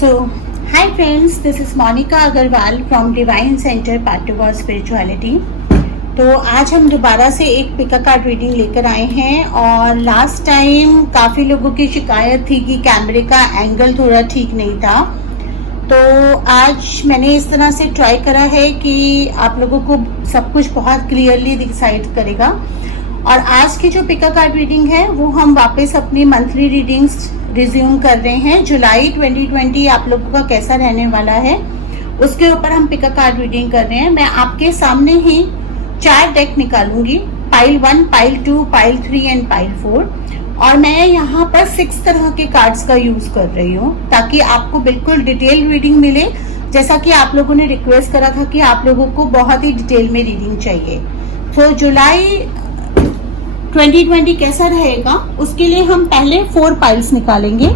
So, hi friends, this is Monica Agarwal from Divine Center Pattuwa Spirituality. तो आज हम दोबारा से एक पिका कार्ड रीडिंग लेकर आए हैं और लास्ट टाइम काफ़ी लोगों की शिकायत थी कि कैमरे का एंगल थोड़ा ठीक नहीं था। तो आज मैंने इस तरह से ट्राई करा है कि आप लोगों को सब कुछ बहुत क्लियरली डिसाइड करेगा। और आज की जो पिका कार्ड रीडिंग है वो हम वापस अपनी मंथली रीडिंग्स रिज्यूम कर रहे हैं। जुलाई 2020 आप लोगों का कैसा रहने वाला है उसके ऊपर हम पिका कार्ड रीडिंग कर रहे हैं। मैं आपके सामने ही 4 डेक निकालूंगी, pile 1, pile 2, pile 3 and pile 4। और मैं यहाँ पर 6 तरह के कार्ड्स का यूज कर रही हूँ ताकि आपको बिल्कुल डिटेल रीडिंग मिले, जैसा कि आप लोगों ने रिक्वेस्ट करा था कि आप लोगों को बहुत ही डिटेल में रीडिंग चाहिए। तो जुलाई 2020 कैसा रहेगा उसके लिए हम पहले 4 पाइल्स निकालेंगे।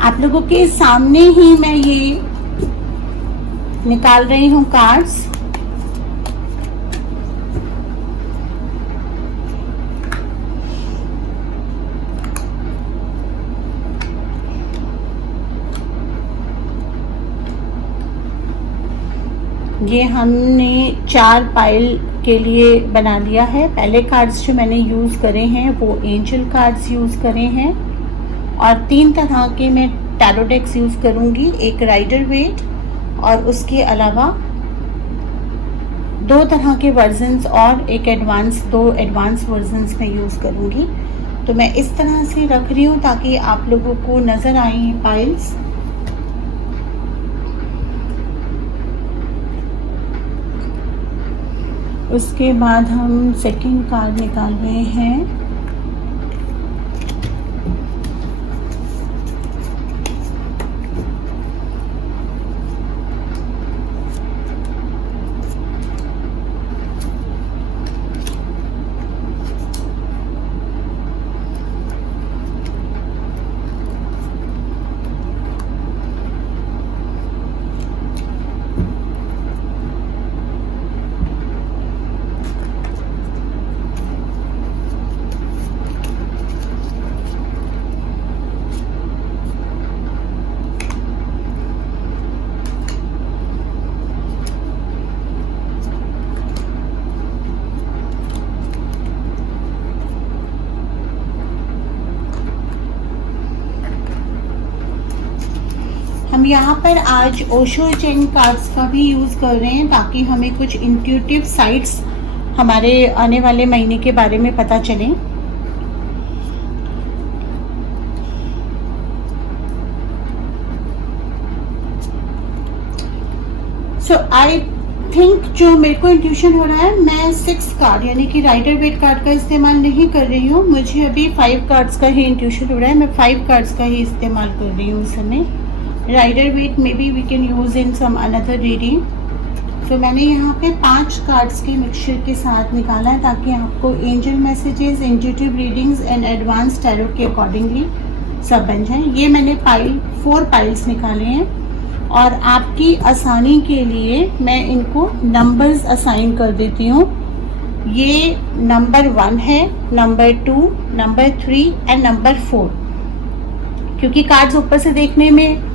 आप लोगों के सामने ही मैं ये निकाल रही हूँ कार्ड्स। ये हमने 4 पाइल के लिए बना लिया है। पहले कार्ड्स जो मैंने यूज़ करे हैं वो एंजल कार्ड्स यूज़ करे हैं और 3 तरह के मैं टैरो डेक्स यूज़ करूँगी, एक राइडर वेट और उसके अलावा 2 तरह के वर्जन्स और एक दो एडवांस वर्जन्स में यूज़ करूँगी। तो मैं इस तरह से रख रही हूँ ताकि आप लोगों को नज़र आए पाइल्स। उसके बाद हम सेकंड कार्ड निकाल रहे हैं। हम यहाँ पर आज ओशो चेन कार्ड्स का भी यूज़ कर रहे हैं ताकि हमें कुछ इंट्यूटिव साइट्स हमारे आने वाले महीने के बारे में पता चले। सो आई थिंक जो मेरे को इंट्यूशन हो रहा है, मैं 6 कार्ड यानी कि राइडर वेट कार्ड का इस्तेमाल नहीं कर रही हूँ। मुझे अभी 5 कार्ड्स का ही इंट्यूशन हो रहा है। मैं 5 कार्ड्स का ही इस्तेमाल कर रही हूँ इस समय। Rider Waite may be we can use in some another reading. तो मैंने यहाँ पे 5 कार्ड्स के मिक्सचर के साथ निकाला है ताकि आपको angel messages, intuitive readings and advance tarot के अकॉर्डिंगली सब बन जाए। ये मैंने 4 पाइल्स निकाले हैं और आपकी आसानी के लिए मैं इनको नंबर्स असाइन कर देती हूँ। ये नंबर 1 है, नंबर 2, नंबर 3 एंड नंबर 4। क्योंकि कार्ड्स ऊपर से देखने में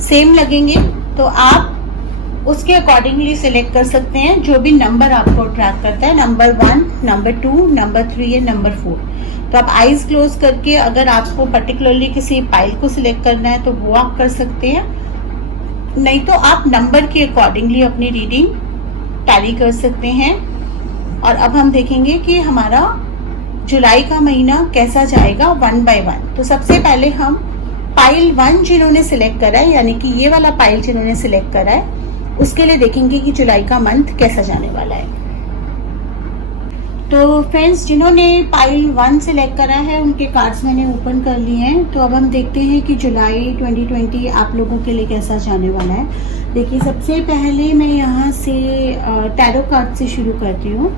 सेम लगेंगे तो आप उसके अकॉर्डिंगली सिलेक्ट कर सकते हैं जो भी नंबर आपको अट्रैक्ट करता है। Number 1, number 2, number 3 and number 4। तो आप आईज क्लोज करके अगर आपको पर्टिकुलरली किसी पाइल को सिलेक्ट करना है तो वो आप कर सकते हैं, नहीं तो आप नंबर के अकॉर्डिंगली अपनी रीडिंग टैली कर सकते हैं। और अब हम देखेंगे कि हमारा जुलाई का महीना कैसा जाएगा 1 बाय 1। तो सबसे पहले हम पाइल 1 जिन्होंने सिलेक्ट करा है यानी कि ये वाला पाइल जिन्होंने सिलेक्ट करा है उसके लिए देखेंगे कि जुलाई का मंथ कैसा जाने वाला है। तो फ्रेंड्स, जिन्होंने पाइल 1 सिलेक्ट करा है उनके कार्ड्स मैंने ओपन कर लिए हैं। तो अब हम देखते हैं कि जुलाई 2020 आप लोगों के लिए कैसा जाने वाला है। देखिए, सबसे पहले मैं यहाँ से टैरो कार्ड से शुरू करती हूँ।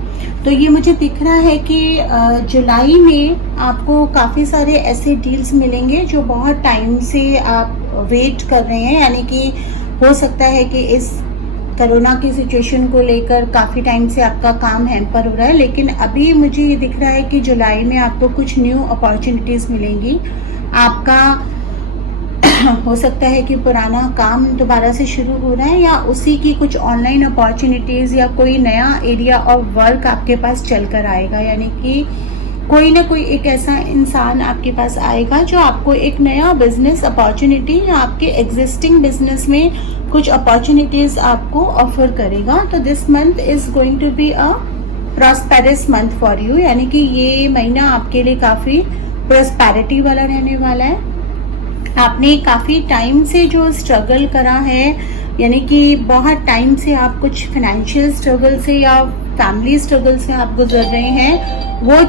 तो ये मुझे दिख रहा है कि जुलाई में आपको काफ़ी सारे ऐसे डील्स मिलेंगे जो बहुत टाइम से आप वेट कर रहे हैं, यानी कि हो सकता है कि इस कोरोना की सिचुएशन को लेकर काफ़ी टाइम से आपका काम हैम्पर हो रहा है, लेकिन अभी मुझे ये दिख रहा है कि जुलाई में आपको कुछ न्यू अपॉर्चुनिटीज़ मिलेंगी। आपका हो सकता है कि पुराना काम दोबारा से शुरू हो रहा है, या उसी की कुछ ऑनलाइन अपॉर्चुनिटीज़ या कोई नया एरिया ऑफ वर्क आपके पास चल कर आएगा। यानी कि कोई ना कोई एक ऐसा इंसान आपके पास आएगा जो आपको एक नया बिजनेस अपॉर्चुनिटी या आपके एग्जिस्टिंग बिजनेस में कुछ अपॉर्चुनिटीज़ आपको ऑफर करेगा। तो this month is going to be a prosperous month for you, यानी कि ये महीना आपके लिए काफ़ी प्रॉस्पेरिटी वाला रहने वाला है। आपने काफ़ी टाइम से जो स्ट्रगल करा है, यानी कि बहुत टाइम से आप कुछ फाइनेंशियल स्ट्रगल से या फैमिली स्ट्रगल से आप गुजर रहे हैं, वो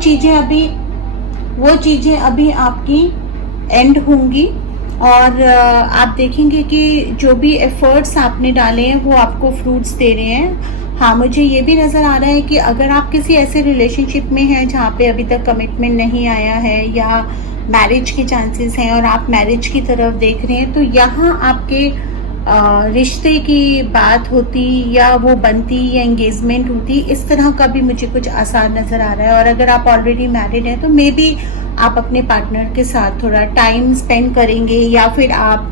चीज़ें अभी आपकी एंड होंगी। और आप देखेंगे कि जो भी एफर्ट्स आपने डाले हैं वो आपको फ्रूट्स दे रहे हैं। हाँ, मुझे ये भी नज़र आ रहा है कि अगर आप किसी ऐसे रिलेशनशिप में हैं जहाँ पे अभी तक कमिटमेंट नहीं आया है या मैरिज के चांसेस हैं और आप मैरिज की तरफ देख रहे हैं, तो यहाँ आपके रिश्ते की बात होती या वो बनती या एंगेजमेंट होती, इस तरह का भी मुझे कुछ आसार नज़र आ रहा है। और अगर आप ऑलरेडी मैरिड हैं तो मे बी आप अपने पार्टनर के साथ थोड़ा टाइम स्पेंड करेंगे या फिर आप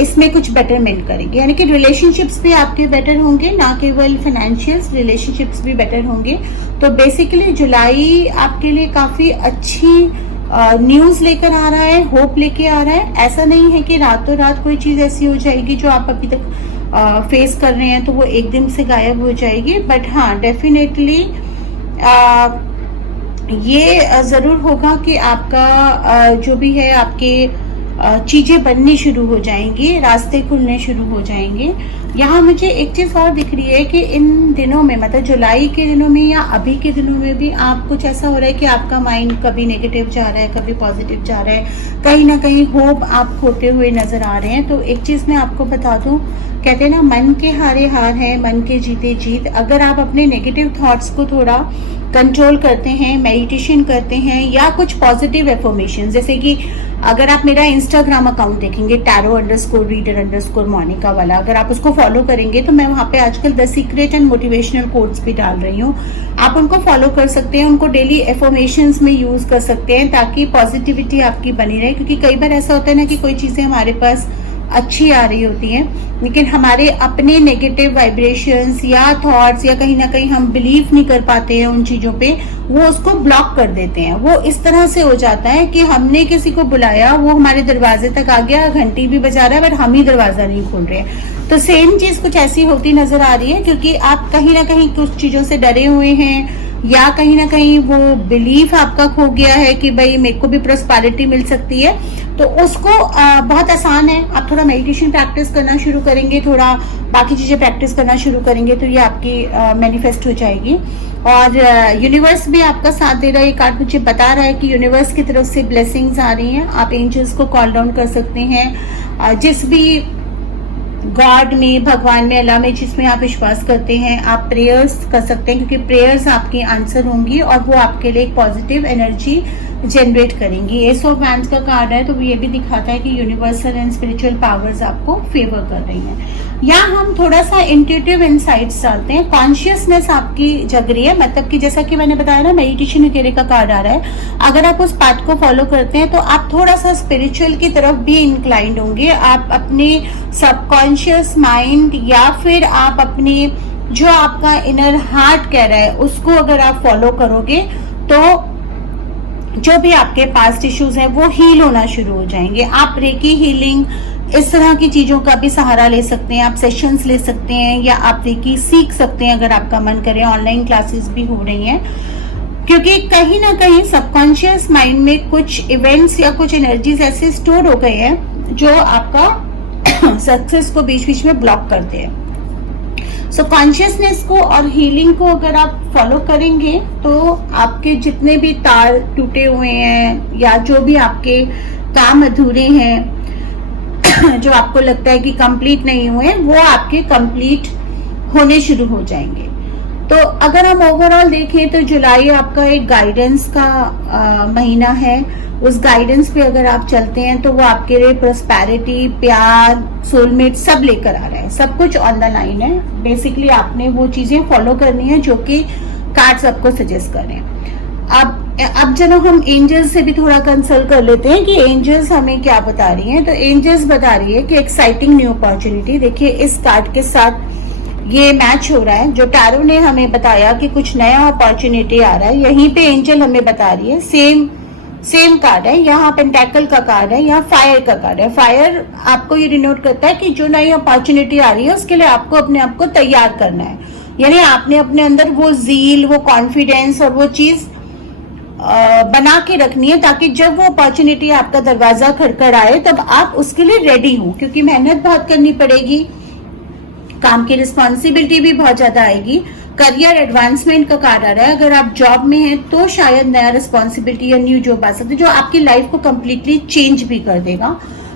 इसमें कुछ बेटरमेंट करेंगे, यानी कि रिलेशनशिप्स भी आपके बेटर होंगे, ना केवल फाइनेंशियल्स, रिलेशनशिप्स भी बेटर होंगे। तो बेसिकली जुलाई आपके लिए काफ़ी अच्छी न्यूज़ लेकर आ रहा है, होप लेके आ रहा है। ऐसा नहीं है कि रातों रात कोई चीज़ ऐसी हो जाएगी जो आप अभी तक फेस कर रहे हैं तो वो एक दिन से गायब हो जाएगी। बट हाँ, डेफिनेटली ये ज़रूर होगा कि आपका जो भी है आपके चीज़ें बननी शुरू हो जाएंगी, रास्ते खुलने शुरू हो जाएंगे। यहाँ मुझे एक चीज़ और दिख रही है कि इन दिनों में, मतलब जुलाई के दिनों में या अभी के दिनों में भी आप कुछ ऐसा हो रहा है कि आपका माइंड कभी नेगेटिव जा रहा है, कभी पॉजिटिव जा रहा है, कहीं ना कहीं होप आप खोते हुए नज़र आ रहे हैं। तो एक चीज़ मैं आपको बता दूँ, कहते हैं ना, मन के हारे हार है, मन के जीते जीत। अगर आप अपने नेगेटिव थॉट्स को थोड़ा कंट्रोल करते हैं, मेडिटेशन करते हैं या कुछ पॉजिटिव एफर्मेशन, जैसे कि अगर आप मेरा इंस्टाग्राम अकाउंट देखेंगे tarot_reader_monica वाला, अगर आप उसको फॉलो करेंगे तो मैं वहाँ पे आजकल the secret and motivational quotes भी डाल रही हूँ। आप उनको फॉलो कर सकते हैं, उनको डेली एफर्मेशंस में यूज़ कर सकते हैं ताकि पॉजिटिविटी आपकी बनी रहे। क्योंकि कई बार ऐसा होता है ना कि कोई चीज़ें हमारे पास अच्छी आ रही होती हैं, लेकिन हमारे अपने नेगेटिव वाइब्रेशंस या थॉट्स या कहीं ना कहीं हम बिलीव नहीं कर पाते हैं उन चीज़ों पे, वो उसको ब्लॉक कर देते हैं। वो इस तरह से हो जाता है कि हमने किसी को बुलाया, वो हमारे दरवाजे तक आ गया, घंटी भी बजा रहा है, बट हम ही दरवाज़ा नहीं खोल रहे हैं। तो सेम चीज़ कुछ ऐसी होती नज़र आ रही है, क्योंकि आप कहीं ना कहीं कुछ चीज़ों से डरे हुए हैं या कहीं ना कहीं वो बिलीफ आपका खो गया है कि भाई मेरे को भी प्रॉस्पेरिटी मिल सकती है। तो उसको बहुत आसान है, आप थोड़ा मेडिटेशन प्रैक्टिस करना शुरू करेंगे, थोड़ा बाकी चीज़ें प्रैक्टिस करना शुरू करेंगे तो ये आपकी मैनिफेस्ट हो जाएगी। और यूनिवर्स भी आपका साथ दे रहा है। ये कार्ड मुझे बता रहा है कि यूनिवर्स की तरफ से ब्लेसिंग्स आ रही हैं। आप एंजल्स को कॉल डाउन कर सकते हैं, जिस भी गॉड में, भगवान में, अल्लाह में, जिसमें आप विश्वास करते हैं, आप प्रेयर्स कर सकते हैं, क्योंकि प्रेयर्स आपकी आंसर होंगी और वो आपके लिए एक पॉजिटिव एनर्जी जनरेट करेंगी। एस ऑफ वैंड्स का कार्ड है, तो वो ये भी दिखाता है कि यूनिवर्सल एंड स्पिरिचुअल पावर्स आपको फेवर कर रही हैं। या हम थोड़ा सा इंट्यूटिव इनसाइट्स डालते हैं, कॉन्शियसनेस आपकी जग रही है, मतलब कि जैसा कि मैंने बताया ना, मेडिटेशन वगैरह का कार्ड आ रहा है। अगर आप उस पाथ को फॉलो करते हैं तो आप थोड़ा सा स्पिरिचुअल की तरफ भी इंक्लाइंड होंगे। आप अपने सबकॉन्शियस माइंड या फिर आप अपने जो आपका इनर हार्ट कह रहा है उसको अगर आप फॉलो करोगे तो जो भी आपके पास्ट इश्यूज हैं वो हील होना शुरू हो जाएंगे। आप रेकी हीलिंग, इस तरह की चीज़ों का भी सहारा ले सकते हैं, आप सेशंस ले सकते हैं या आप रेकी सीख सकते हैं अगर आपका मन करे। ऑनलाइन क्लासेस भी हो रही हैं, क्योंकि कहीं ना कहीं सबकॉन्शियस माइंड में कुछ इवेंट्स या कुछ एनर्जीज ऐसे स्टोर हो गए हैं जो आपका सक्सेस को बीच बीच में ब्लॉक करते हैं। सो कॉन्शियसनेस को और हीलिंग को अगर आप फॉलो करेंगे तो आपके जितने भी तार टूटे हुए हैं या जो भी आपके काम अधूरे हैं जो आपको लगता है कि कंप्लीट नहीं हुए, वो आपके कंप्लीट होने शुरू हो जाएंगे। तो अगर हम ओवरऑल देखें तो जुलाई आपका एक गाइडेंस का महीना है। उस गाइडेंस पे अगर आप चलते हैं तो वो आपके लिए प्रोस्पेरिटी, प्यार, सोलमेट सब लेकर आ रहा है, सब कुछ ऑन द लाइन है। बेसिकली आपने वो चीजें फॉलो करनी है जो कि कार्ड्स आपको सजेस्ट कर रहे हैं। अब चलो हम एंजल्स से भी थोड़ा कंसल्ट कर लेते हैं कि एंजल्स हमें क्या बता रही हैं। तो एंजल्स बता रही है कि एक्साइटिंग न्यू अपॉर्चुनिटी। देखिए इस कार्ड के साथ ये मैच हो रहा है, जो टैरो ने हमें बताया कि कुछ नया अपॉर्चुनिटी आ रहा है, यहीं पे एंजल हमें बता रही है। सेम कार्ड है, यहाँ पेंटेकल का कार्ड है, यहाँ फायर का कार्ड है। फायर आपको ये डिनोट करता है कि जो नई अपॉर्चुनिटी आ रही है उसके लिए आपको अपने आप को तैयार करना है, यानी आपने अपने अंदर वो जील, वो कॉन्फिडेंस और वो चीज बना के रखनी है, ताकि जब वो अपॉर्चुनिटी आपका दरवाजा खड़खड़ आए तब आप उसके लिए रेडी हो। क्योंकि मेहनत बहुत करनी पड़ेगी, काम की रिस्पॉन्सिबिलिटी भी बहुत ज्यादा आएगी। करियर एडवांसमेंट का कार्ड आ रहा है। अगर आप जॉब में हैं तो शायद नया रिस्पॉन्सिबिलिटी या न्यू जॉब आ सकती है जो आपकी लाइफ को कंप्लीटली चेंज भी कर देगा।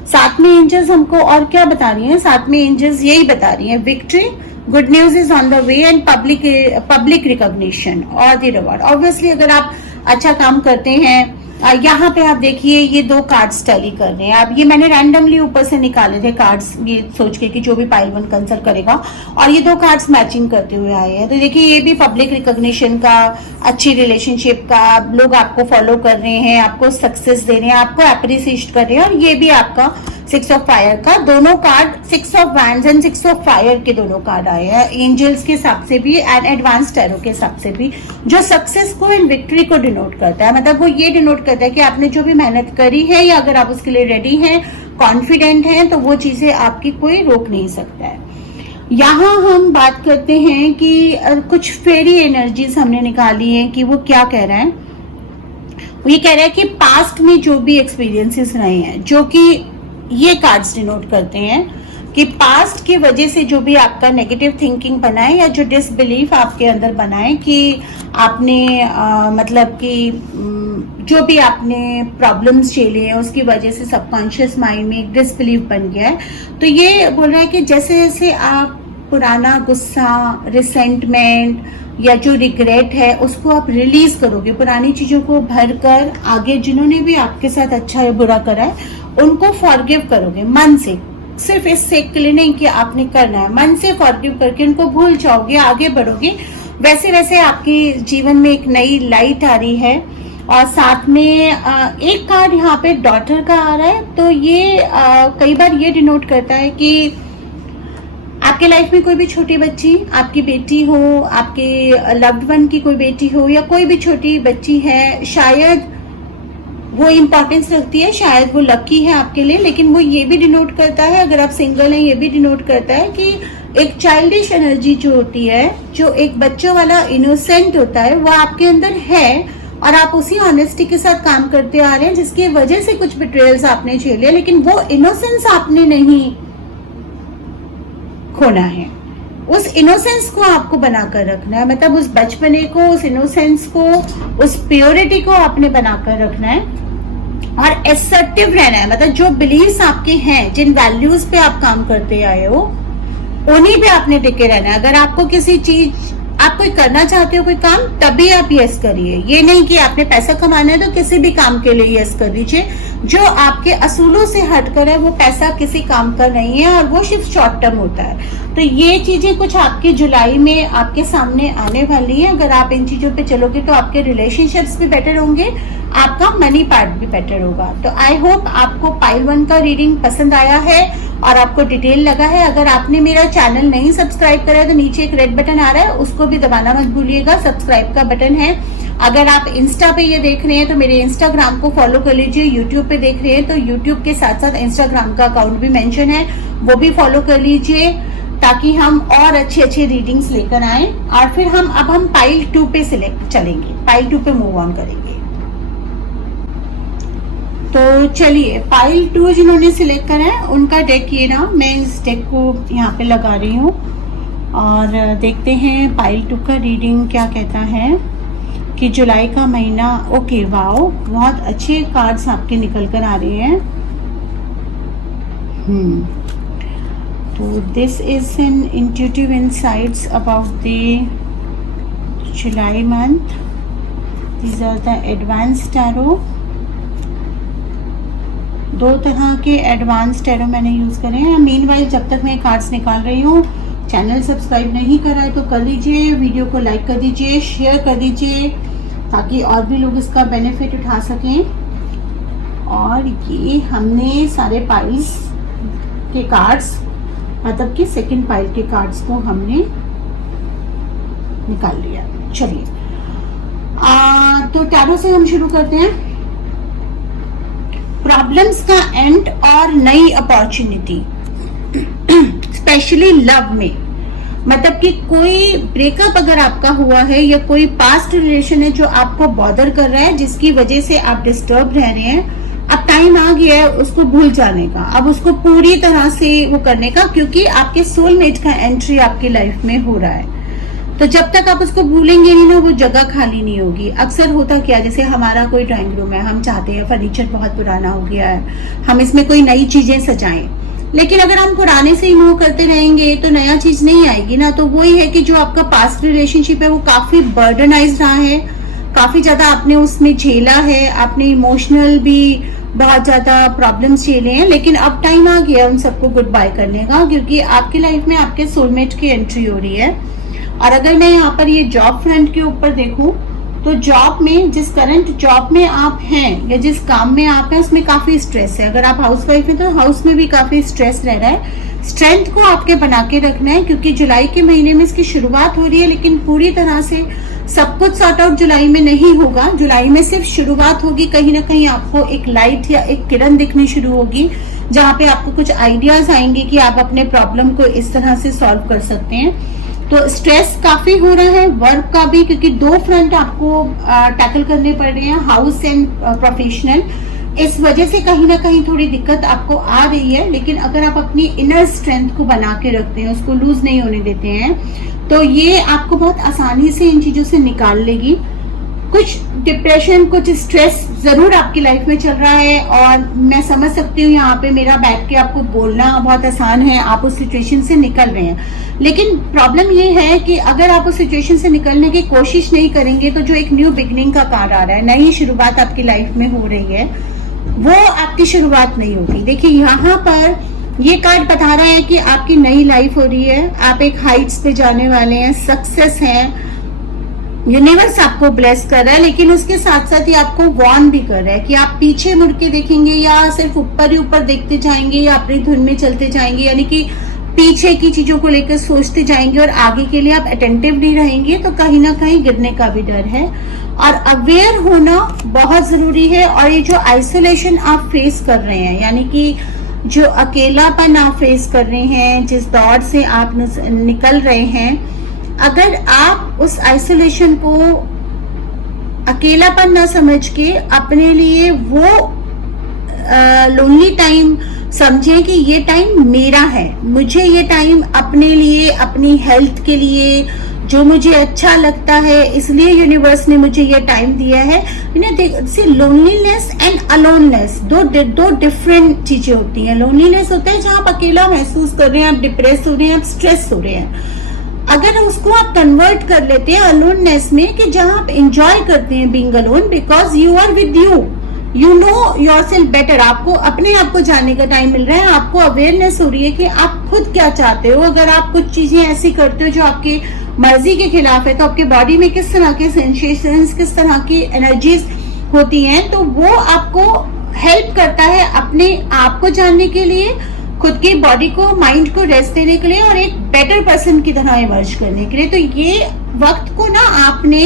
साथ में एंजल्स हमको और क्या बता रही हैं? साथ में एंजल्स यही बता रही हैं, victory, good news is on the way and public recognition और द रिवॉर्ड। ऑब्वियसली अगर आप अच्छा काम करते हैं, यहाँ पे आप देखिए ये दो कार्ड्स टैली कर रहे हैं। अब ये मैंने रैंडमली ऊपर से निकाले थे कार्ड्स, ये सोच के कि जो भी पाइल वन कंसल्ट करेगा, और ये दो कार्ड्स मैचिंग करते हुए आए हैं। तो देखिए ये भी पब्लिक रिकॉग्निशन का, अच्छी रिलेशनशिप का, लोग आपको फॉलो कर रहे हैं, आपको सक्सेस दे रहे हैं, आपको अप्रिसिएट कर रहे हैं। और ये भी आपका 6 ऑफ फायर का, दोनों card 6 of wands and 6 of fire के दोनों कार्ड आए हैं, एंजल्स के हिसाब से भी एंड एडवांस टैरो के हिसाब से भी, जो सक्सेस को एंड विक्ट्री को डिनोट करता है। मतलब वो ये डिनोट करता है कि आपने जो भी मेहनत करी है या अगर आप उसके लिए रेडी हैं, कॉन्फिडेंट हैं, तो वो चीजें आपकी कोई रोक नहीं सकता है। यहाँ हम बात करते हैं कि कुछ फेरी एनर्जीज हमने निकाली है कि वो क्या कह रहा है। वो ये कह रहा है कि पास्ट में जो भी एक्सपीरियंसेस रहे हैं, जो कि ये कार्ड्स डिनोट करते हैं कि पास्ट की वजह से जो भी आपका नेगेटिव थिंकिंग बना है या जो डिसबिलीफ आपके अंदर बना है कि आपने मतलब कि जो भी आपने प्रॉब्लम्स झेले हैं उसकी वजह से सबकॉन्शियस माइंड में एक डिसबिलीफ बन गया है। तो ये बोल रहा है कि जैसे जैसे आप पुराना गुस्सा, रिसेंटमेंट या जो रिग्रेट है उसको आप रिलीज करोगे, पुरानी चीजों को भरकर आगे जिन्होंने भी आपके साथ अच्छा या बुरा करा है उनको फॉरगिव करोगे मन से, सिर्फ इस सेक के लिए नहीं कि आपने करना है, मन से फॉरगिव करके उनको भूल जाओगे, आगे बढ़ोगे। वैसे वैसे आपके जीवन में एक नई लाइट आ रही है। और साथ में एक कार्ड यहाँ पे डॉटर का आ रहा है। तो ये कई बार ये डिनोट करता है कि आपके लाइफ में कोई भी छोटी बच्ची, आपकी बेटी हो, आपके लव्ड वन की कोई बेटी हो या कोई भी छोटी बच्ची है, शायद वो इम्पोर्टेंस रखती है, शायद वो लकी है आपके लिए। लेकिन वो ये भी डिनोट करता है, अगर आप सिंगल हैं, ये भी डिनोट करता है कि एक चाइल्डिश एनर्जी जो होती है, जो एक बच्चों वाला इनोसेंट होता है, वो आपके अंदर है और आप उसी ऑनेस्टी के साथ काम करते आ रहे हैं, जिसकी वजह से कुछ बिट्रेयल्स आपने झेले, लेकिन वो इनोसेंस आपने नहीं खोना है। उस इनोसेंस को आपको बनाकर रखना है, मतलब उस बचपने को, उस इनोसेंस को, उस प्योरिटी को आपने बनाकर रखना है और एसर्टिव रहना है। मतलब जो बिलीव्स आपके हैं, जिन वैल्यूज पे आप काम करते आए हो, उन्हीं पे आपने टिके रहना है। अगर आपको किसी चीज, आप कोई करना चाहते हो कोई काम, तभी आप यस करिए। ये नहीं कि आपने पैसा कमाना है तो किसी भी काम के लिए यस कर दीजिए। जो आपके असूलों से हटकर है वो पैसा किसी काम का नहीं है और वो सिर्फ शॉर्ट टर्म होता है। तो ये चीजें कुछ आपके जुलाई में आपके सामने आने वाली है। अगर आप इन चीजों पे चलोगे तो आपके रिलेशनशिप्स भी बेटर होंगे, आपका मनी पार्ट भी बेटर होगा। तो आई होप आपको पाइल वन का रीडिंग पसंद आया है और आपको डिटेल लगा है। अगर आपने मेरा चैनल नहीं सब्सक्राइब करा है तो नीचे एक रेड बटन आ रहा है, उसको भी दबाना मत भूलिएगा, सब्सक्राइब का बटन है। अगर आप इंस्टा पे ये देख रहे हैं तो मेरे इंस्टाग्राम को फॉलो कर लीजिए। यूट्यूब पे देख रहे हैं तो यूट्यूब के साथ साथ इंस्टाग्राम का अकाउंट भी मेंशन है, वो भी फॉलो कर लीजिए, ताकि हम और अच्छी अच्छी रीडिंग्स लेकर आए। और फिर हम पाइल 2 पे सिलेक्ट चलेंगे, पाइल 2 पे मूव ऑन करेंगे। तो चलिए, पाइल 2 जिन्होंने सिलेक्ट करा है उनका डेक ये ना, मैं इस डेक को यहाँ पे लगा रही हूँ और देखते हैं पाइल 2 का रीडिंग क्या कहता है कि जुलाई का महीना। ओके, वाओ, बहुत अच्छे कार्ड्स आपके निकल कर आ रहे हैं। तो this is an intuitive insights about the July month. These are the advance tarot 2 तरह के एडवांस टैरो मैंने यूज़ करे हैं। मीनवाइल जब तक मैं कार्ड्स निकाल रही हूँ, चैनल सब्सक्राइब नहीं करा है तो कर लीजिए, वीडियो को लाइक कर दीजिए, शेयर कर दीजिए ताकि और भी लोग इसका बेनिफिट उठा सकें। और ये हमने सारे पाइल्स के कार्ड्स, मतलब कि सेकंड पाइल के कार्ड्स को हमने निकाल लिया। चलिए तो टैरो से हम शुरू करते हैं। प्रॉब्लम्स का एंड और नई अपॉर्चुनिटी, स्पेशली लव में, मतलब कि कोई ब्रेकअप अगर आपका हुआ है या कोई पास्ट रिलेशन है जो आपको बॉदर कर रहा है, जिसकी वजह से आप डिस्टर्ब रह रहे हैं, अब टाइम आ गया है उसको भूल जाने का, अब उसको पूरी तरह से वो करने का, क्योंकि आपके सोलमेट का एंट्री आपकी लाइफ में हो रहा है। तो जब तक आप उसको भूलेंगे नहीं ना, वो जगह खाली नहीं होगी। अक्सर होता क्या, जैसे हमारा कोई ड्राइंग रूम है, हम चाहते हैं फर्नीचर बहुत पुराना हो गया है, हम इसमें कोई नई चीजें सजाएं, लेकिन अगर हम पुराने से ही मूव करते रहेंगे तो नया चीज नहीं आएगी ना। तो वही है कि जो आपका पास्ट रिलेशनशिप है वो काफी बर्डनाइज रहा है, काफी ज्यादा आपने उसमें झेला है, आपने इमोशनल भी बहुत ज्यादा प्रॉब्लम्स झेले हैं, लेकिन अब टाइम आ गया उन सबको गुड बाय करने का, क्योंकि आपकी लाइफ में आपके सोलमेट की एंट्री हो रही है। और अगर मैं यहाँ पर ये जॉब फ्रंट के ऊपर देखूं तो जॉब में, जिस करंट जॉब में आप हैं या जिस काम में आप हैं उसमें काफी स्ट्रेस है। अगर आप हाउसवाइफ हैं तो हाउस में भी काफी स्ट्रेस रह रहा है। स्ट्रेंथ को आपके बना के रखना है, क्योंकि जुलाई के महीने में इसकी शुरुआत हो रही है, लेकिन पूरी तरह से सब कुछ सॉर्ट आउट जुलाई में नहीं होगा। जुलाई में सिर्फ शुरुआत होगी, कहीं ना कहीं आपको एक लाइट या एक किरण दिखनी शुरू होगी, जहाँ पे आपको कुछ आइडियाज आएंगे कि आप अपने प्रॉब्लम को इस तरह से सॉल्व कर सकते हैं। तो स्ट्रेस काफी हो रहा है, वर्क का भी, क्योंकि 2 फ्रंट आपको टैकल करने पड़ रहे हैं, हाउस एंड प्रोफेशनल। इस वजह से कहीं ना कहीं थोड़ी दिक्कत आपको आ रही है, लेकिन अगर आप अपनी इनर स्ट्रेंथ को बना के रखते हैं, उसको लूज नहीं होने देते हैं, तो ये आपको बहुत आसानी से इन चीजों से निकाल लेगी। कुछ डिप्रेशन, कुछ स्ट्रेस जरूर आपकी लाइफ में चल रहा है, और मैं समझ सकती हूँ यहाँ पे मेरा बैठ के आपको बोलना बहुत आसान है, आप उस सिचुएशन से निकल रहे हैं, लेकिन प्रॉब्लम ये है कि अगर आप उस सिचुएशन से निकलने की कोशिश नहीं करेंगे तो जो एक न्यू बिगनिंग का कार्ड आ रहा है, नई शुरुआत आपकी लाइफ में हो रही है, वो आपकी शुरुआत नहीं होगी। देखिए यहाँ पर ये कार्ड बता रहा है कि आपकी नई लाइफ हो रही है, आप एक हाइट्स पे जाने वाले हैं, सक्सेस है, यूनिवर्स आपको ब्लेस कर रहा है, लेकिन उसके साथ साथ ही आपको वार्न भी कर रहा है कि आप पीछे मुड़ के देखेंगे या सिर्फ ऊपर ही ऊपर देखते जाएंगे या अपनी धुन में चलते जाएंगे, यानी कि पीछे की चीजों को लेकर सोचते जाएंगे और आगे के लिए आप अटेंटिव नहीं रहेंगे, तो कहीं ना कहीं गिरने का भी डर है। और अवेयर होना बहुत जरूरी है। और ये जो आइसोलेशन आप फेस कर रहे हैं, यानी कि जो अकेलापन आप फेस कर रहे हैं, जिस दौर से आप निकल रहे हैं, अगर आप उस आइसोलेशन को अकेलापन ना समझ के अपने लिए वो लोनली टाइम समझें कि ये टाइम मेरा है, मुझे ये टाइम अपने लिए, अपनी हेल्थ के लिए, जो मुझे अच्छा लगता है, इसलिए यूनिवर्स ने मुझे ये टाइम दिया है। सी लोनलीनेस एंड अलोननेस दो डिफरेंट चीजें होती हैं। लोनलीनेस होता है जहां आप अकेला महसूस कर रहे हैं, आप डिप्रेस हो रहे हैं, आप स्ट्रेस हो रहे हैं। अगर उसको आप कन्वर्ट कर लेते हैं अलोननेस में, कि जहां आप एंजॉय करते हैं being alone, because you are with you know yourself better, आपको अपने आप को जानने का टाइम मिल रहा है, आपको अवेयरनेस हो रही है कि आप खुद क्या चाहते हो। अगर आप कुछ चीजें ऐसी करते हो जो आपकी मर्जी के खिलाफ है, तो आपके बॉडी में किस तरह के सेंसेशंस, किस तरह की एनर्जीज होती हैं, तो वो आपको हेल्प करता है अपने आप को जानने के लिए, खुद की बॉडी को, माइंड को रेस्ट देने के लिए और एक बेटर पर्सन की तरह इमर्ज करने के लिए। तो ये वक्त को ना आपने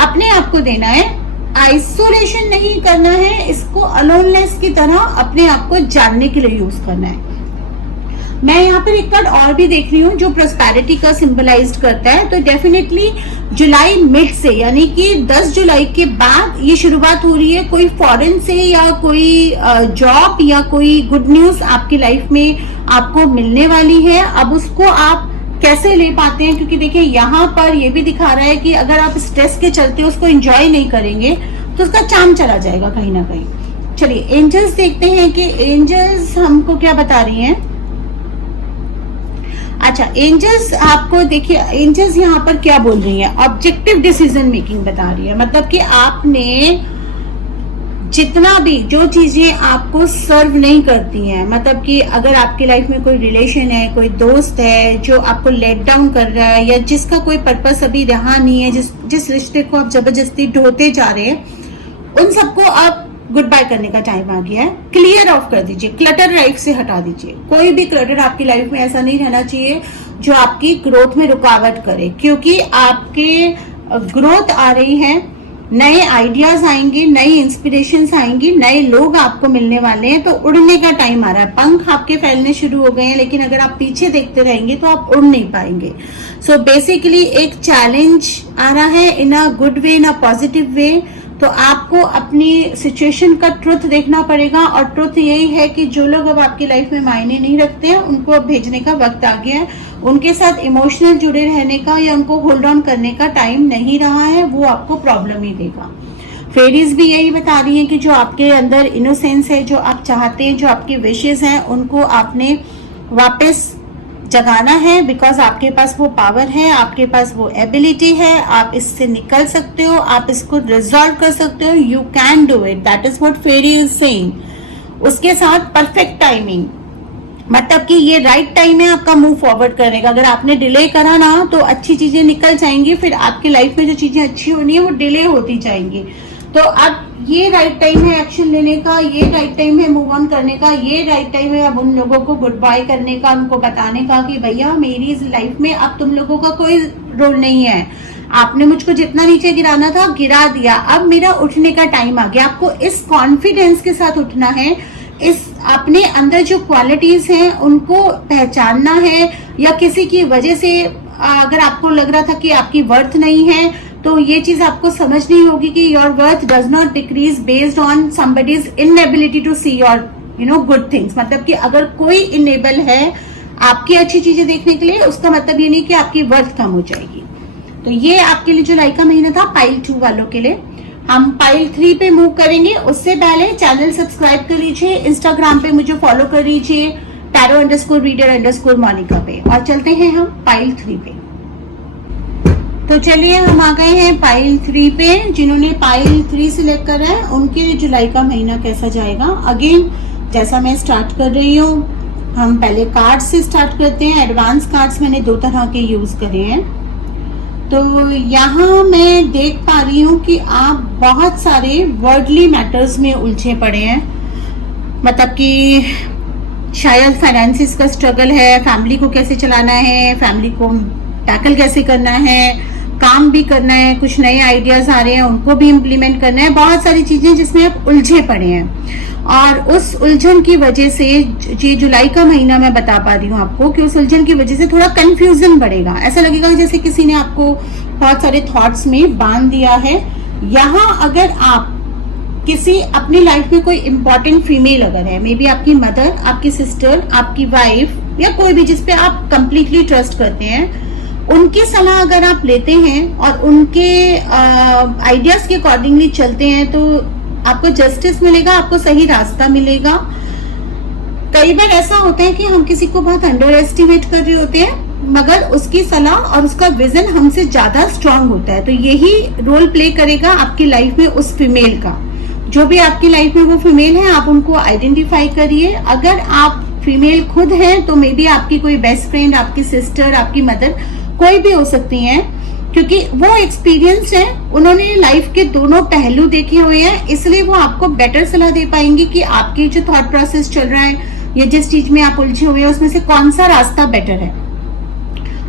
अपने आप को देना है, आइसोलेशन नहीं करना है, इसको अलोननेस की तरह अपने आप को जानने के लिए यूज करना है। मैं यहाँ पर एक कार्ड और भी देख रही हूँ जो प्रोस्पेरिटी का सिंबलाइज करता है। तो डेफिनेटली जुलाई मिड से, यानी कि 10 जुलाई के बाद ये शुरुआत हो रही है, कोई फॉरेन से या कोई जॉब या कोई गुड न्यूज आपकी लाइफ में आपको मिलने वाली है। अब उसको आप कैसे ले पाते हैं, क्योंकि देखिए यहाँ पर ये भी दिखा रहा है कि अगर आप स्ट्रेस के चलते उसको एंजॉय नहीं करेंगे तो उसका चार्म चला जाएगा कहीं ना कहीं। चलिए एंजल्स देखते हैं कि एंजल्स हमको क्या बता रही हैं। अच्छा, एंजल्स आपको देखिए, एंजल्स यहाँ पर क्या बोल रही है, ऑब्जेक्टिव डिसीजन मेकिंग बता रही है। मतलब कि आपने जितना भी जो चीजें आपको सर्व नहीं करती हैं, मतलब कि अगर आपकी लाइफ में कोई रिलेशन है, कोई दोस्त है जो आपको लेट डाउन कर रहा है, या जिसका कोई पर्पस अभी रहा नहीं है, जिस रिश्ते को आप जबरदस्ती ढोते जा रहे हैं, उन सबको आप गुड बाय करने का टाइम आ गया है। क्लियर ऑफ कर दीजिए, क्लटर लाइफ से हटा दीजिए। कोई भी क्लटर आपकी लाइफ में ऐसा नहीं रहना चाहिए जो आपकी ग्रोथ में रुकावट करे, क्योंकि आपके ग्रोथ आ रही है, नए आइडियाज आएंगे, नई इंस्पिरेशंस आएंगी, नए लोग आपको मिलने वाले हैं, तो उड़ने का टाइम आ रहा है। पंख आपके फैलने शुरू हो गए हैं, लेकिन अगर आप पीछे देखते रहेंगे तो आप उड़ नहीं पाएंगे। सो बेसिकली एक चैलेंज आ रहा है इन a good way, in a positive way. तो आपको अपनी सिचुएशन का ट्रुथ देखना पड़ेगा, और ट्रुथ यही है कि जो लोग अब आपकी लाइफ में मायने नहीं रखते हैं उनको अब भेजने का वक्त आ गया है। उनके साथ इमोशनल जुड़े रहने का या उनको होल्ड ऑन करने का टाइम नहीं रहा है, वो आपको प्रॉब्लम ही देगा। फेरीज भी यही बता रही है कि जो आपके अंदर इनोसेंस है, जो आप चाहते हैं, जो आपकी विशेष हैं, उनको आपने वापस जगाना है, बिकॉज आपके पास वो पावर है, आपके पास वो एबिलिटी है, आप इससे निकल सकते हो, आप इसको रिजॉल्व कर सकते हो। You can do it, that is what fairy is saying. उसके साथ परफेक्ट टाइमिंग, मतलब कि ये राइट टाइम है आपका मूव फॉरवर्ड करने का। अगर आपने डिले करा ना तो अच्छी चीजें निकल जाएंगी, फिर आपकी लाइफ में जो चीजें अच्छी होनी है वो डिले होती जाएंगी। तो अब ये राइट टाइम है एक्शन लेने का, ये राइट टाइम है मूव ऑन करने का, ये राइट टाइम है अब उन लोगों को गुड बाय करने का, उनको बताने का कि भैया मेरी लाइफ में अब तुम लोगों का कोई रोल नहीं है। आपने मुझको जितना नीचे गिराना था गिरा दिया, अब मेरा उठने का टाइम आ गया। आपको इस कॉन्फिडेंस के साथ उठना है, इस अपने अंदर जो क्वालिटीज हैं उनको पहचानना है, या किसी की वजह से अगर आपको लग रहा था कि आपकी वर्थ नहीं है तो ये चीज आपको समझनी होगी कि your worth does not decrease based on somebody's inability to see your good things. मतलब कि अगर कोई इनेबल है आपकी अच्छी चीजें देखने के लिए, उसका मतलब ये नहीं कि आपकी वर्थ कम हो जाएगी। तो ये आपके लिए जुलाई का महीना था पाइल 2 वालों के लिए। हम पाइल 3 पे मूव करेंगे, उससे पहले चैनल सब्सक्राइब कर लीजिए, इंस्टाग्राम पे मुझे फॉलो कर लीजिए taro_reader_monica पे, और चलते हैं हम पाइल 3 पे। तो चलिए हम आ गए हैं पाइल 3 पे। जिन्होंने पाइल 3 सिलेक्ट करा है उनके लिए जुलाई का महीना कैसा जाएगा। अगेन जैसा मैं स्टार्ट कर रही हूँ, हम पहले कार्ड से स्टार्ट करते हैं। एडवांस कार्ड्स मैंने 2 तरह के यूज करे हैं। तो यहाँ मैं देख पा रही हूँ कि आप बहुत सारे वर्डली मैटर्स में उलझे पड़े हैं, मतलब कि शायद फाइनेंसिस का स्ट्रगल है, फैमिली को कैसे चलाना है, फैमिली को टैकल कैसे करना है, काम भी करना है, कुछ नए आइडियाज आ रहे हैं उनको भी इम्प्लीमेंट करना है, बहुत सारी चीजें जिसमें आप उलझे पड़े हैं। और उस उलझन की वजह से ये जुलाई का महीना मैं बता पा रही हूँ आपको कि उस उलझन की वजह से थोड़ा कंफ्यूजन बढ़ेगा। ऐसा लगेगा जैसे किसी ने आपको बहुत सारे थॉट्स में बांध दिया है। यहाँ अगर आप किसी अपनी लाइफ में कोई इंपॉर्टेंट फीमेल अगर है, मे बी आपकी मदर, आपकी सिस्टर, आपकी वाइफ, या कोई भी जिसपे आप कंप्लीटली ट्रस्ट करते हैं, उनकी सलाह अगर आप लेते हैं और उनके आइडियाज के अकॉर्डिंगली चलते हैं तो आपको जस्टिस मिलेगा, आपको सही रास्ता मिलेगा। कई बार ऐसा होता है कि हम किसी को बहुत अंडर एस्टिमेट कर रहे होते हैं, मगर उसकी सलाह और उसका विजन हमसे ज्यादा स्ट्रांग होता है। तो यही रोल प्ले करेगा आपकी लाइफ में उस फीमेल का। जो भी आपकी लाइफ में वो फीमेल है, आप उनको आइडेंटिफाई करिए। अगर आप फीमेल खुद हैं तो मे बी आपकी कोई बेस्ट फ्रेंड, आपकी सिस्टर, आपकी मदर, कोई भी हो सकती हैं, क्योंकि वो एक्सपीरियंस है, उन्होंने लाइफ के दोनों पहलू देखे हुए हैं, इसलिए वो आपको बेटर सलाह दे पाएंगे कि आपकी जो थॉट प्रोसेस चल रहा है या जिस चीज में आप उलझे हुए हैं उसमें से कौन सा रास्ता बेटर है।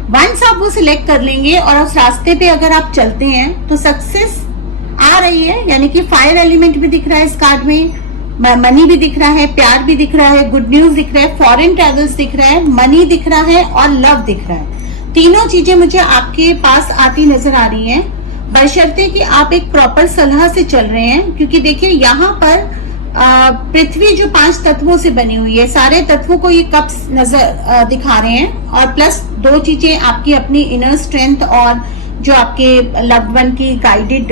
वंस आप वो सिलेक्ट कर लेंगे और उस रास्ते पे अगर आप चलते हैं तो सक्सेस आ रही है, यानी कि फायर एलिमेंट भी दिख रहा है इस कार्ड में, मनी भी दिख रहा है, प्यार भी दिख रहा है, गुड न्यूज दिख रहा है, फॉरेन ट्रेवल्स दिख रहा है, मनी दिख रहा है और लव दिख रहा है। तीनों चीजें मुझे आपके पास आती नजर आ रही हैं, बशर्ते कि आप एक प्रॉपर सलाह से चल रहे हैं। क्योंकि देखिए यहाँ पर पृथ्वी जो 5 तत्वों से बनी हुई है, सारे तत्वों को ये कप्स नजर दिखा रहे हैं, और प्लस 2 चीजें आपकी अपनी इनर स्ट्रेंथ और जो आपके लव्ड वन की गाइडेड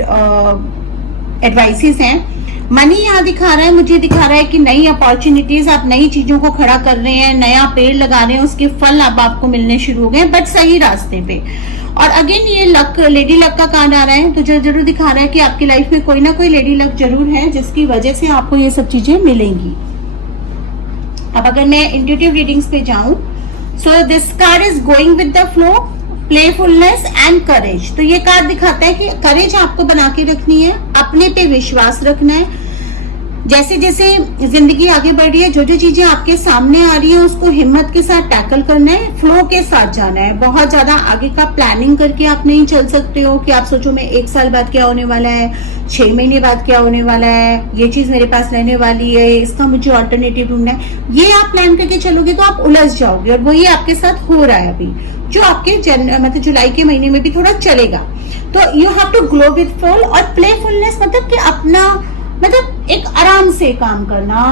एडवाइसेस हैं। मनी यहाँ दिखा रहा है, मुझे दिखा रहा है कि नई अपॉर्चुनिटीज, आप नई चीजों को खड़ा कर रहे हैं, नया पेड़ लगा रहे हैं, उसके फल अब आपको मिलने शुरू हो गए, बट सही रास्ते पे। और अगेन ये लक, लेडी लक का कार्ड आ रहा है, तो जरूर दिखा रहा है कि आपकी लाइफ में कोई ना कोई लेडी लक जरूर है जिसकी वजह से आपको ये सब चीजें मिलेंगी। अब अगर मैं इंट्यूटिव रीडिंग्स पे जाऊं, so this card is going with the flow, playfulness and courage. तो ये कार्ड दिखाता है कि करेज आपको बना के रखनी है, अपने पे विश्वास रखना है। जैसे जैसे जिंदगी आगे बढ़ रही है, जो जो चीजें आपके सामने आ रही है उसको हिम्मत के साथ टैकल करना है, फ्लो के साथ जाना है। बहुत ज्यादा आगे का प्लानिंग करके आप नहीं चल सकते हो कि आप सोचो मैं 1 साल बाद क्या होने वाला है, 6 महीने बाद क्या होने वाला है, ये चीज मेरे पास रहने वाली है, इसका मुझे ऑल्टरनेटिव ढूंढना है। ये आप प्लान करके चलोगे तो आप उलझ जाओगे, और वही आपके साथ हो रहा है अभी, जो आपके मतलब जुलाई के महीने में भी थोड़ा चलेगा। तो you have to glow with flow. और प्लेफुलनेस मतलब कि अपना, मतलब एक आराम से काम करना।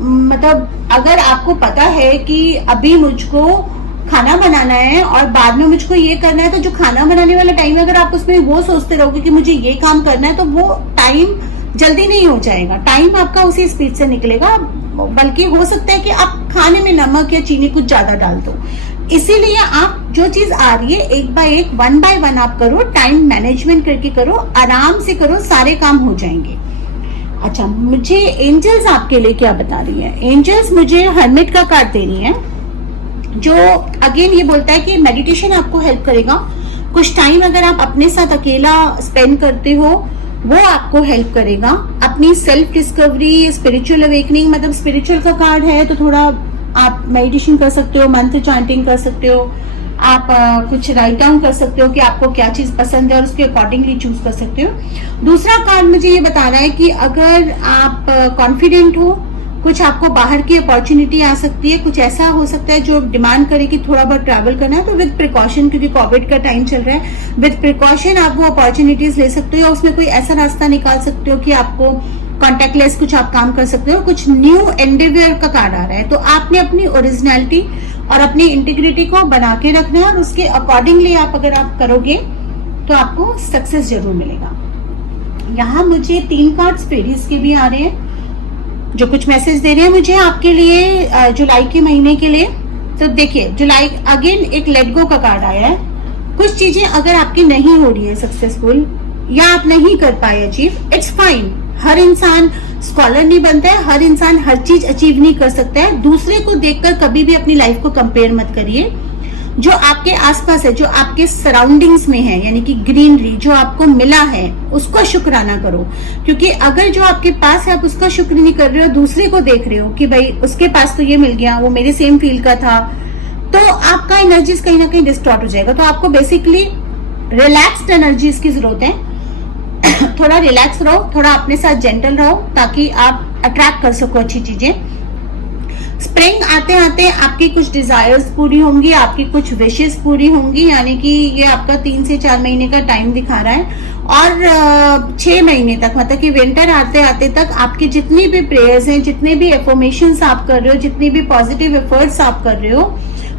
मतलब अगर आपको पता है कि अभी मुझको खाना बनाना है और बाद में मुझको ये करना है, तो जो खाना बनाने वाला टाइम है अगर आप उसमें वो सोचते रहोगे कि मुझे ये काम करना है, तो वो टाइम जल्दी नहीं हो जाएगा, टाइम आपका उसी स्पीड से निकलेगा। बल्कि हो सकता है कि आप खाने में नमक या चीनी कुछ ज्यादा डाल दो। इसीलिए आप जो चीज आ रही है एक बाय एक, 1 बाय 1 आप करो, टाइम मैनेजमेंट करके करो, आराम से करो, सारे काम हो जाएंगे। अच्छा, मुझे एंजल्स आपके लिए क्या बता रही है? एंजल्स मुझे हर्मिट का कार्ड दे रही है, जो अगेन ये बोलता है कि मेडिटेशन आपको हेल्प करेगा। कुछ टाइम अगर आप अपने साथ अकेला स्पेंड करते हो वो आपको हेल्प करेगा। अपनी सेल्फ डिस्कवरी, स्पिरिचुअल अवेकनिंग, मतलब स्पिरिचुअल का कार्ड है तो थोड़ा आप मेडिटेशन कर सकते हो, मंत्र चैंटिंग कर सकते हो, आप कुछ राइट डाउन कर सकते हो कि आपको क्या चीज पसंद है और उसके अकॉर्डिंगली चूज कर सकते हो। दूसरा कार्ड मुझे ये बता रहा है कि अगर आप कॉन्फिडेंट हो, कुछ आपको बाहर की अपॉर्चुनिटी आ सकती है, कुछ ऐसा हो सकता है जो डिमांड करे कि थोड़ा बहुत ट्रैवल करना है, तो विद प्रिकॉशन, क्योंकि कोविड का टाइम चल रहा है, विद प्रिकॉशन आप वो अपॉर्चुनिटीज ले सकते हो, या उसमें कोई ऐसा रास्ता निकाल सकते हो कि आपको कॉन्टेक्टलेस कुछ आप काम कर सकते हो। कुछ न्यू एंडेवियर का कार्ड आ रहा है, तो आपने अपनी ओरिजिनलिटी और अपनी इंटीग्रिटी को बना के रखना है, और उसके अकॉर्डिंगली आप अगर आप करोगे तो आपको सक्सेस जरूर मिलेगा। यहाँ मुझे 3 कार्ड्स फेरीज के भी आ रहे हैं जो कुछ मैसेज दे रहे हैं मुझे आपके लिए जुलाई के महीने के लिए। तो देखिए, जुलाई अगेन एक लेट गो का कार्ड आया है। कुछ चीजें अगर आपकी नहीं हो रही है सक्सेसफुल, या आप नहीं कर पाए अचीव, इट्स फाइन। हर इंसान स्कॉलर नहीं बनता है, हर इंसान हर चीज अचीव नहीं कर सकता है। दूसरे को देखकर कभी भी अपनी लाइफ को कंपेयर मत करिए। जो आपके आसपास है, जो आपके सराउंडिंग्स में है, यानी कि ग्रीनरी जो आपको मिला है, उसको शुक्राना करो। क्योंकि अगर जो आपके पास है आप उसका शुक्र नहीं कर रहे हो, दूसरे को देख रहे हो कि भाई उसके पास तो ये मिल गया, वो मेरे सेम फील्ड का था, तो आपका एनर्जीज कहीं ना कहीं डिस्टॉर्ट हो जाएगा। तो आपको बेसिकली रिलैक्स्ड एनर्जीज की जरूरत है। थोड़ा रिलैक्स रहो, थोड़ा अपने साथ जेंटल रहो, ताकि आप अट्रैक्ट कर सको अच्छी चीजें। स्प्रिंग आते आते आपकी कुछ डिजायर्स पूरी होंगी, आपकी कुछ विशेस पूरी होंगी, यानी कि ये आपका 3 से 4 महीने का टाइम दिखा रहा है। और 6 महीने तक, मतलब कि विंटर आते आते तक आपकी जितनी भी प्रेयर्स हैं, जितने भी एफर्मेशंस आप कर रहे हो, जितनी भी पॉजिटिव एफर्ट्स आप कर रहे हो,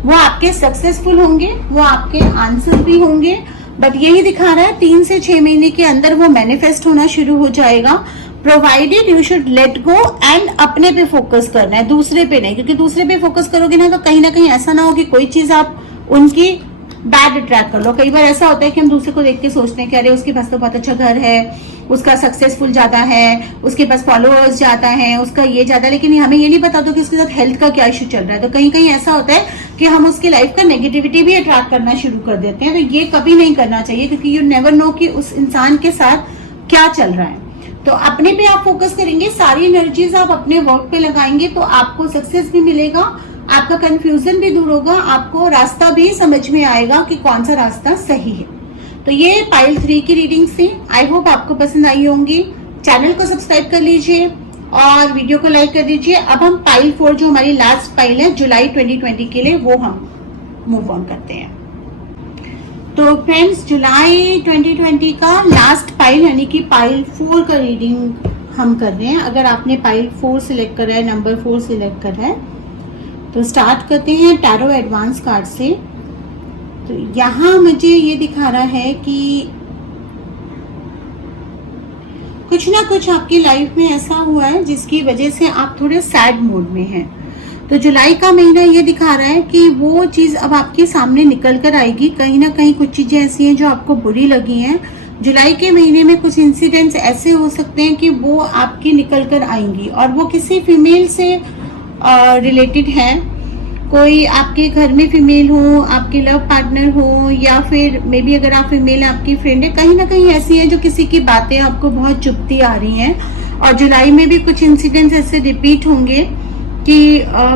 वो आपके सक्सेसफुल होंगे, वो आपके आंसर भी होंगे। बट यही दिखा रहा है 3 से 6 महीने के अंदर वो मैनिफेस्ट होना शुरू हो जाएगा, provided you should let go and अपने पे फोकस करना है, दूसरे पे नहीं। क्योंकि दूसरे पे फोकस करोगे ना तो कहीं ना कहीं ऐसा ना हो कि कोई चीज आप उनकी बैड अट्रैक्ट कर लो। कई बार ऐसा होता है कि हम दूसरे को देख के सोचते हैं कि अरे उसके पास तो बहुत अच्छा घर है, उसका सक्सेसफुल ज्यादा है, उसके पास फॉलोअर्स ज्यादा है, उसका ये ज्यादा, लेकिन हमें ये नहीं पता तो कि उसके साथ हेल्थ का क्या इश्यू चल रहा है। तो कहीं कहीं ऐसा होता है कि हम उसकी लाइफ का नेगेटिविटी भी अट्रैक्ट करना शुरू कर देते हैं। तो ये कभी नहीं करना चाहिए, क्योंकि यू नेवर नो कि उस इंसान के साथ क्या चल रहा है। तो अपने पे आप फोकस करेंगे, सारी एनर्जीज आप अपने वर्क पे लगाएंगे तो आपको सक्सेस भी मिलेगा, आपका कंफ्यूजन भी दूर होगा, आपको रास्ता भी समझ में आएगा कि कौन सा रास्ता सही है। तो ये पाइल 3 की रीडिंग्स थी। आई होप आपको पसंद आई होंगी। चैनल को सब्सक्राइब कर लीजिए और वीडियो को लाइक कर दीजिए। अब हम पाइल 4, जो हमारी लास्ट पाइल है जुलाई 2020 के लिए, वो हम मूव ऑन करते हैं। तो फ्रेंड्स, जुलाई 2020 का लास्ट पाइल यानी कि पाइल 4 का रीडिंग हम कर रहे हैं। अगर आपने पाइल 4 सिलेक्ट करा है, नंबर 4 सिलेक्ट करा है, तो स्टार्ट करते हैं टैरो एडवांस कार्ड से। तो यहाँ मुझे ये दिखा रहा है कि कुछ ना कुछ आपकी लाइफ में ऐसा हुआ है जिसकी वजह से आप थोड़े सैड मूड में हैं। तो जुलाई का महीना ये दिखा रहा है कि वो चीज़ अब आपके सामने निकल कर आएगी। कहीं ना कहीं कुछ चीज़ें ऐसी हैं जो आपको बुरी लगी हैं। जुलाई के महीने में कुछ इंसिडेंट्स ऐसे हो सकते हैं कि वो आपकी निकल कर आएंगी और वो किसी फीमेल से रिलेटेड है। कोई आपके घर में फीमेल हो, आपके लव पार्टनर हो, या फिर मे बी अगर आप फीमेल आपकी फ्रेंड है, कहीं ना कहीं ऐसी है जो किसी की बातें आपको बहुत चुभती आ रही हैं। और जुलाई में भी कुछ इंसिडेंट्स ऐसे रिपीट होंगे कि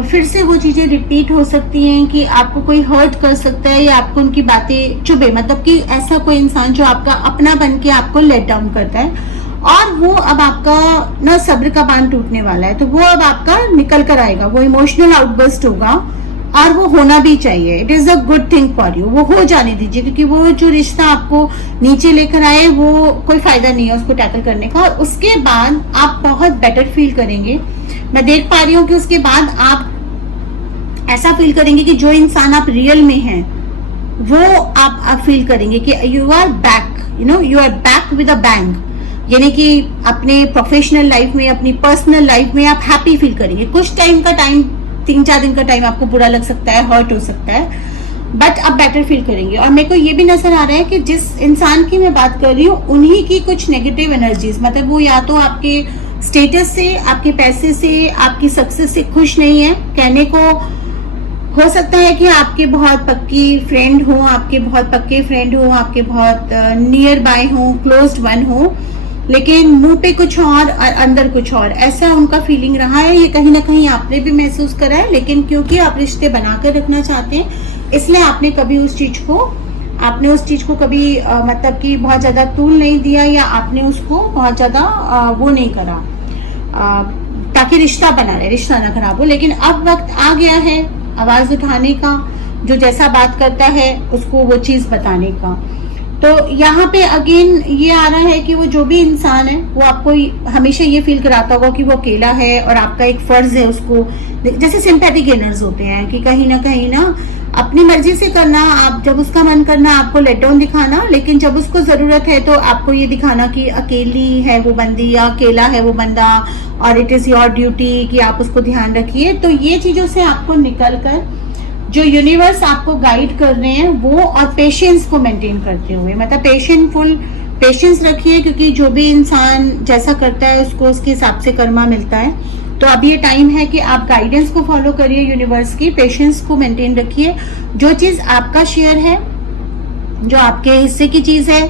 फिर से वो चीजें रिपीट हो सकती हैं कि आपको कोई हर्ट कर सकता है या आपको उनकी बातें चुभे, मतलब कि ऐसा कोई इंसान जो आपका अपना बन के आपको लेट डाउन करता है और वो अब आपका ना सब्र का बांध टूटने वाला है। तो वो अब आपका निकल कर आएगा, वो इमोशनल आउटबर्स्ट होगा और वो होना भी चाहिए। It is a good thing for you, वो हो जाने दीजिए, क्योंकि वो जो रिश्ता आपको नीचे लेकर आए वो कोई फायदा नहीं है उसको टैकल करने का। और उसके बाद आप बहुत बेटर फील करेंगे। मैं देख पा रही हूँ कि उसके बाद आप ऐसा फील करेंगे कि जो इंसान आप रियल में हैं वो आप फील करेंगे कि you are back, you are back with a bang. यानी कि अपने प्रोफेशनल लाइफ में, अपनी पर्सनल लाइफ में आप हैप्पी फील करेंगे। कुछ टाइम का टाइम, 3-4 दिन का टाइम आपको बुरा लग सकता है, हर्ट हो सकता है, बट आप बेटर फील करेंगे। और मेरे को ये भी नजर आ रहा है कि जिस इंसान की मैं बात कर रही हूँ उन्हीं की कुछ नेगेटिव एनर्जीज, मतलब वो या तो आपके स्टेटस से, आपके पैसे से, आपकी सक्सेस से खुश नहीं है। कहने को हो सकता है कि आपके बहुत पक्की फ्रेंड हो, आपके बहुत पक्के फ्रेंड हो, आपके बहुत नियर बाय हो, क्लोज्ड वन हो, लेकिन मुंह पे कुछ और अंदर कुछ और, ऐसा उनका फीलिंग रहा है। ये कहीं ना कहीं आपने भी महसूस करा है, लेकिन क्योंकि आप रिश्ते बनाकर रखना चाहते हैं इसलिए आपने उस चीज को कभी मतलब कि बहुत ज्यादा तूल नहीं दिया, या आपने उसको बहुत ज्यादा वो नहीं करा ताकि रिश्ता बना रहे, रिश्ता ना खराब हो। लेकिन अब वक्त आ गया है आवाज उठाने का, जो जैसा बात करता है उसको वो चीज बताने का। तो यहाँ पे अगेन ये आ रहा है कि वो जो भी इंसान है वो आपको हमेशा ये फील कराता होगा कि वो अकेला है और आपका एक फर्ज है उसको, जैसे सिंपैथी गेनर्स होते हैं कि कहीं ना अपनी मर्जी से करना, आप जब उसका मन करना आपको लेट डाउन दिखाना, लेकिन जब उसको जरूरत है तो आपको ये दिखाना कि अकेली है वो बंदी या अकेला है वो बंदा, और इट इज योर ड्यूटी कि आप उसको ध्यान रखिए। तो ये चीजों से आपको निकल कर जो यूनिवर्स आपको गाइड कर रहे हैं वो, और पेशेंस को मेंटेन करते हुए, मतलब पेशेंस रखिए, क्योंकि जो भी इंसान जैसा करता है उसको उसके हिसाब से कर्मा मिलता है। तो अब ये टाइम है कि आप गाइडेंस को फॉलो करिए यूनिवर्स की, पेशेंस को मेंटेन रखिए। जो चीज आपका शेयर है, जो आपके हिस्से की चीज है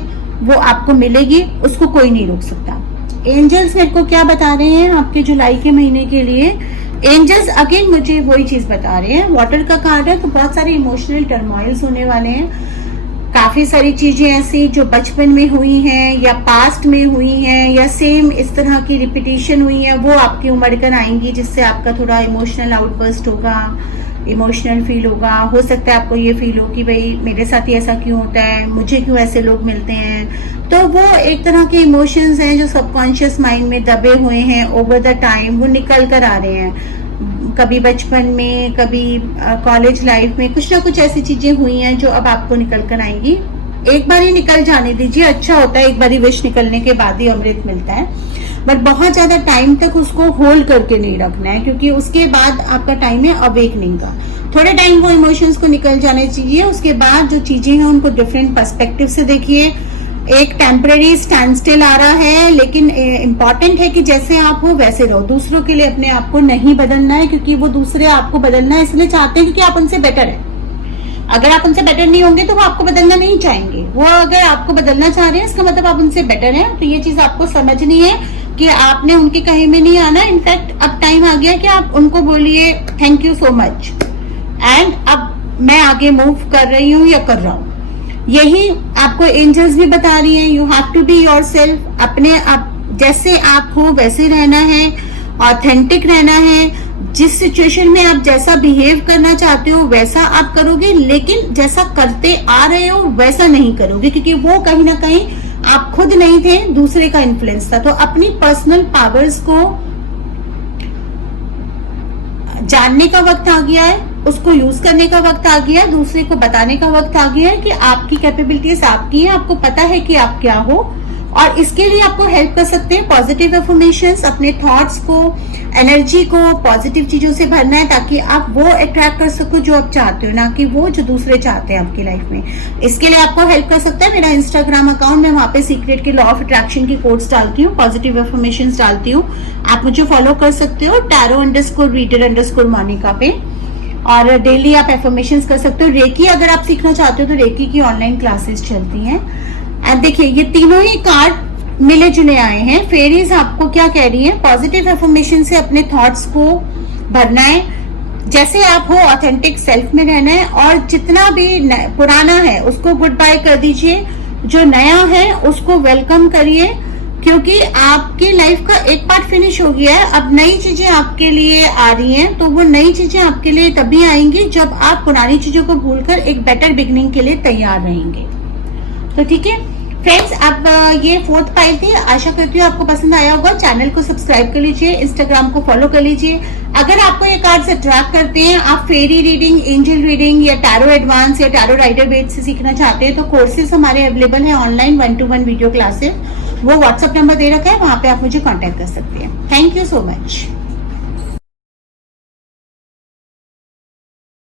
वो आपको मिलेगी, उसको कोई नहीं रोक सकता। एंजल्स मेरे को क्या बता रहे हैं आपके जुलाई के महीने के लिए? एंजल्स अगेन मुझे वही चीज बता रहे हैं, वाटर का कार्ड है तो बहुत सारे इमोशनल टर्मोइल्स होने वाले हैं। काफी सारी चीजें ऐसी जो बचपन में हुई हैं या पास्ट में हुई हैं या सेम इस तरह की रिपीटिशन हुई है, वो आपकी उमड़ कर आएंगी, जिससे आपका थोड़ा इमोशनल आउटबर्स्ट होगा, इमोशनल फील होगा। हो सकता है आपको ये फील हो कि भाई मेरे साथ ही ऐसा क्यों होता है, मुझे क्यों ऐसे लोग मिलते हैं। तो वो एक तरह के इमोशंस हैं जो सबकॉन्शियस माइंड में दबे हुए हैं, ओवर द टाइम वो निकल कर आ रहे हैं। कभी बचपन में, कभी कॉलेज लाइफ में कुछ ना कुछ ऐसी चीजें हुई हैं जो अब आपको निकल कर आएंगी। एक बार ही निकल जाने दीजिए, अच्छा होता है एक बार ही विश निकलने के बाद ही अमृत मिलता है, बट बहुत ज्यादा टाइम तक उसको होल्ड करके नहीं रखना है, क्योंकि उसके बाद आपका टाइम है अवेकनिंग का। थोड़े टाइम वो इमोशंस को निकल जाने चाहिए, उसके बाद जो चीजें हैं उनको डिफरेंट पर्सपेक्टिव से देखिए। एक टेम्पररी स्टैंड स्टिल आ रहा है, लेकिन इम्पॉर्टेंट है कि जैसे आप हो वैसे रहो। दूसरों के लिए अपने आप को नहीं बदलना है, क्योंकि वो दूसरे आपको बदलना है इसलिए चाहते हैं क्योंकि आप उनसे बेटर है। अगर आप उनसे बेटर नहीं होंगे तो वो आपको बदलना नहीं चाहेंगे। वो अगर आपको बदलना चाह रहे हैं इसका मतलब आप उनसे बेटर हैं। तो ये चीज आपको समझनी है कि आपने उनके कहीं में नहीं आना। इनफैक्ट अब टाइम आ गया कि आप उनको बोलिए thank you so much and अब मैं आगे मूव कर रही हूँ या कर रहा हूँ। यही आपको एंजल्स भी बता रही हैं, you have to be yourself. अपने आप जैसे आप हो वैसे रहना है, ऑथेंटिक रहना है। जिस सिचुएशन में आप जैसा बिहेव करना चाहते हो वैसा आप करोगे, लेकिन जैसा करते आ रहे हो वैसा नहीं करोगे, क्योंकि वो कहीं ना कहीं आप खुद नहीं थे, दूसरे का इन्फ्लुएंस था। तो अपनी पर्सनल पावर्स को जानने का वक्त आ गया है, उसको यूज करने का वक्त आ गया है, दूसरे को बताने का वक्त आ गया है कि आपकी कैपेबिलिटीज आपकी है, आपको पता है कि आप क्या हो। और इसके लिए आपको हेल्प कर सकते हैं पॉजिटिव अफर्मेशंस, अपने थॉट्स को, एनर्जी को पॉजिटिव चीजों से भरना है ताकि आप वो अट्रैक्ट कर सको जो आप चाहते हो, ना कि वो जो दूसरे चाहते हैं आपकी लाइफ में। इसके लिए आपको हेल्प कर सकता है मेरा इंस्टाग्राम अकाउंट, मैं वहां पे सीक्रेट के लॉ ऑफ अट्रैक्शन की कोड्स डालती हूँ, पॉजिटिव अफर्मेशंस डालती हूँ, आप मुझे फॉलो कर सकते हो taro_reader_monica पे। और डेली आप एफर्मेशंस कर सकते हो। रेकी अगर आप सीखना चाहते हो तो रेकी की ऑनलाइन क्लासेस चलती हैं। एंड देखिए ये तीनों ही कार्ड मिले जुले आए हैं। फेरीज आपको क्या कह रही है, पॉजिटिव एफर्मेशन से अपने थॉट्स को भरना है, जैसे आप हो ऑथेंटिक सेल्फ में रहना है, और जितना भी पुराना है उसको गुड बाय कर दीजिए, जो नया है उसको वेलकम करिए, क्योंकि आपकी लाइफ का एक पार्ट फिनिश हो गया है। अब नई चीजें आपके लिए आ रही हैं, तो वो नई चीजें आपके लिए तभी आएंगी जब आप पुरानी चीजों को भूलकर एक बेटर बिगनिंग के लिए तैयार रहेंगे। तो ठीक है फ्रेंड्स, अब ये 4th पाइल थी। आशा करती हूँ आपको पसंद आया होगा। चैनल को सब्सक्राइब कर लीजिए, इंस्टाग्राम को फॉलो कर लीजिए। अगर आपको ये कार्ड्स अट्रैक्ट करते हैं, आप फेरी रीडिंग, एंजल रीडिंग या टैरो एडवांस या टैरो राइडर वेट से सीखना चाहते हैं तो कोर्सेज हमारे अवेलेबल है ऑनलाइन, 1-to-1 वीडियो क्लासेस। वो व्हाट्सएप नंबर दे रखा है, वहां पे आप मुझे कांटेक्ट कर सकते हैं। Thank you so much.